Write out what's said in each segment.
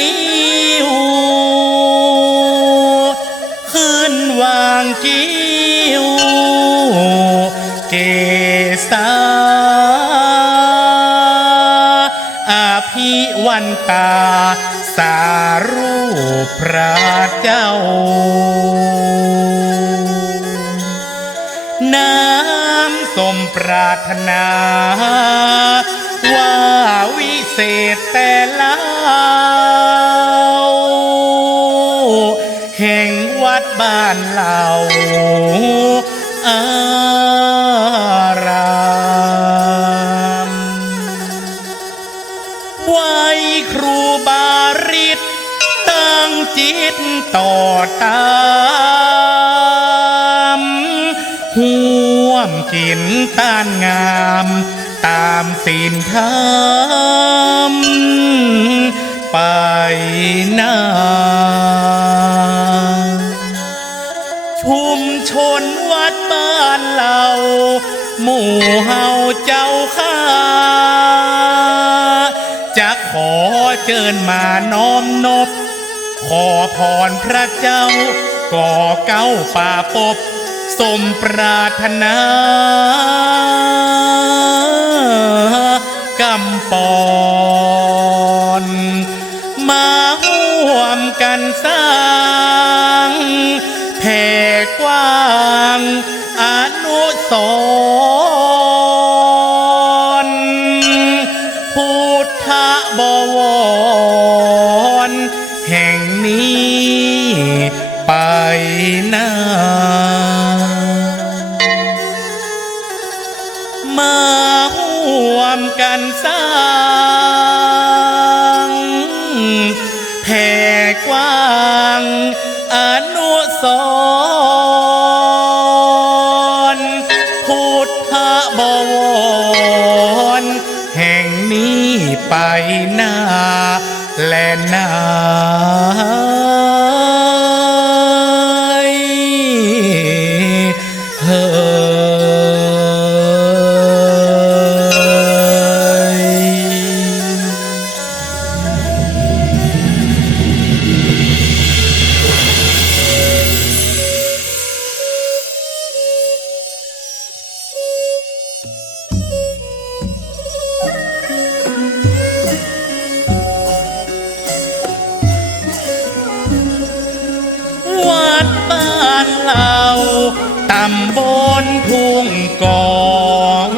นิ้วขึ้นวางกิ้วเกษาอาภิวันตา สารูปพระเจ้าน้ำสมปรารถนา ว่าวิเศษแต่ล่า บ้านเราอารามไว้ครูบาริตตั้งจิตต่อตามห่วมกินต้านงาม ตามศีลธรรมไปน้า เจ้าข้าจะขอเจิญมาน้อมนบ ขอพรพระเจ้า ก่อเก้าป่าปบ สมปรารถนากำปอน มาห่วมกันส แผ่กว้างอนุสรณ์พุทธบวรแห่งนี้ไปหน้าและหน้าำบลทุ่งกอง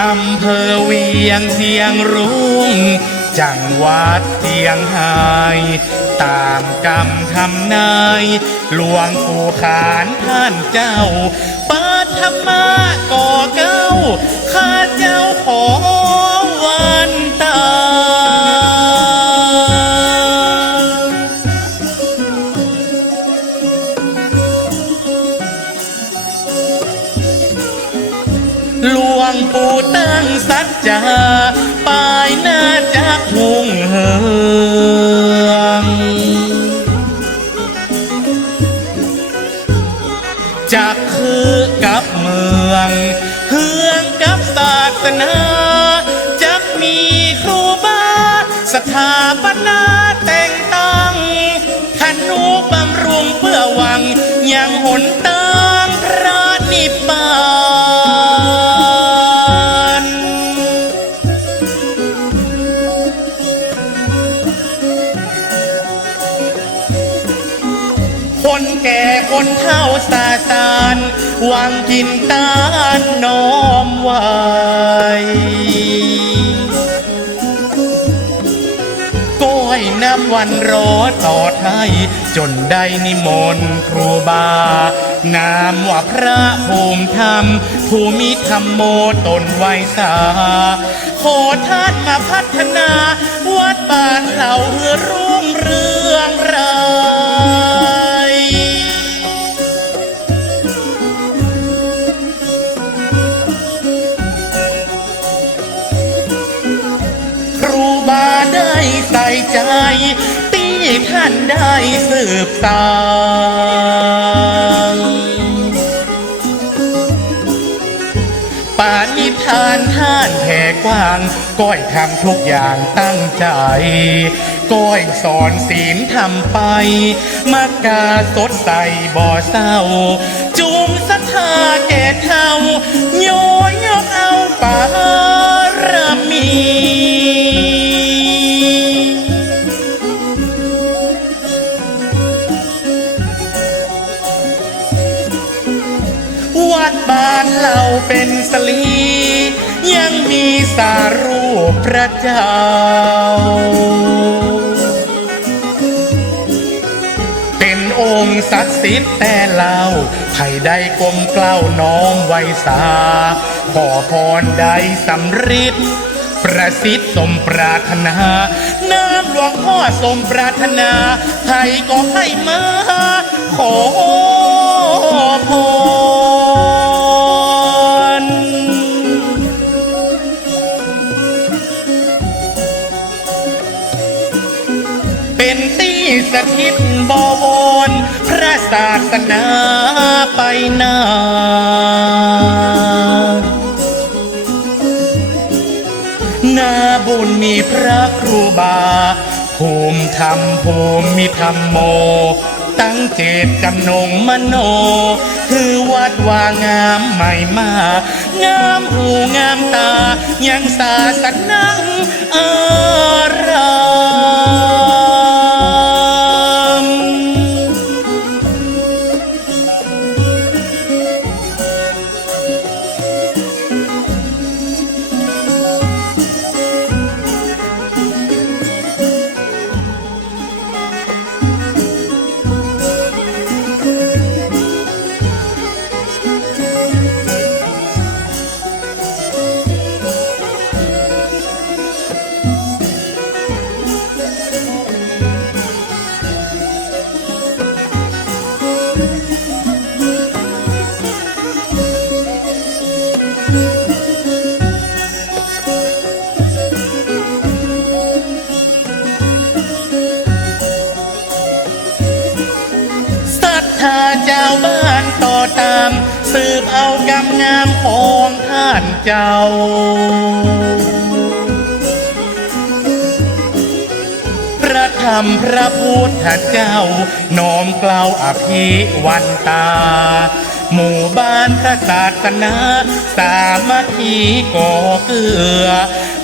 อำเภอเวียงเสียงรุ้งจังหวัดเชียงราย ตามกรรมทำนาย หลวงปู่ขานท่านเจ้าปาธรรมะก่อเก้า ข้าเจ้าขอวัน จะคือกับเมืองเฮืองกับศาสนาจะมีครูบาสถาปนาแต่งตั้งธนุบำรุงเพื่อหวังยังหนตางกินตานน้อมไหวก้อยน้ำวันรอต่อไทย จนได้นิมนต์ครูบา นามว่าพระภูมิธรรม ภูมิธรรมโมตนไวสา ขอท่านมาพัฒนา วัดบ้านเราเพื่อรุ่งเรือง ท่านได้สืบสานปานิทานท่านแผ่กว้าง ก้อยทำทุกอย่างตั้งใจ ก้อยสอนศีลทำไป มากาสดใสบ่อเศร้าจูงศรัทธาแก่เท่า สารูปพระเจ้า เป็นองค์ศักดิ์สิทธิ์แต่เล่าไผ่ได้กลมเกล้าน้อมไวสา ขอพรได้สำริดประสิทธิ์สมปรารถนา น้ำหลวงพ่อสมปรารถนาไผ่ก็ให้มาขอ ที่สถิตบวรพระศาสนาไปนานาบุญมีพระครูบา ภูมิธรรมภูมิธรรมโม ตั้งเจตจำนงมโน คือวัดว่างามใหม่มางามหูงามตา ยังศาสนังอา กำงามของท่านเจ้า พระธรรมพระพุทธเจ้า น้อมกล่าวอภิวันตา หมู่บ้านพระศาสนา สามัคคีก่อเกือ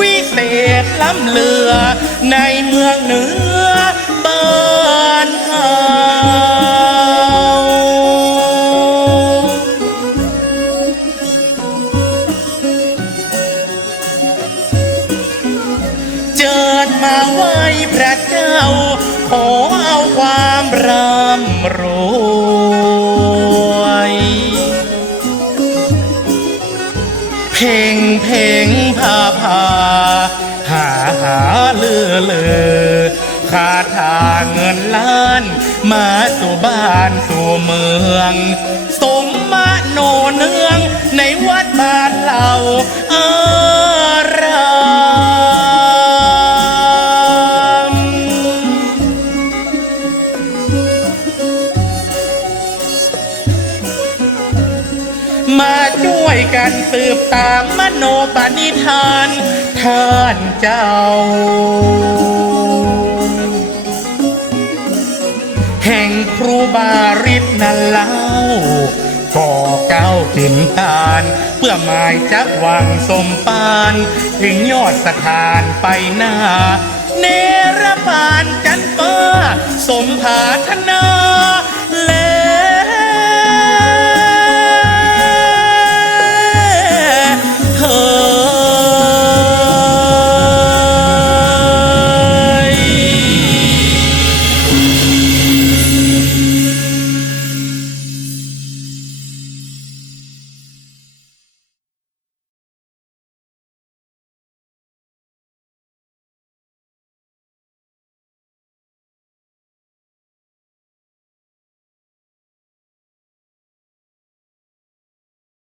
วิเศษล้ำเลือ ในเมืองเหนือ ความร่ำรวย เพ่งเพ่งพาพาหาหาเลือเลือคาถาเงินล้าน มาสู่บ้านสู่เมือง สมมาโนเนืองในวัดบ้านเราามมโนปณิธานท่านเจ้า แห่งครูบาริศนั่นเล่าก่อเก้ากินตาลเพื่อหมายจักวังสมปาน ถึงยอดสถานไปหน้า เนรบานจันฟ้าสมผาธนา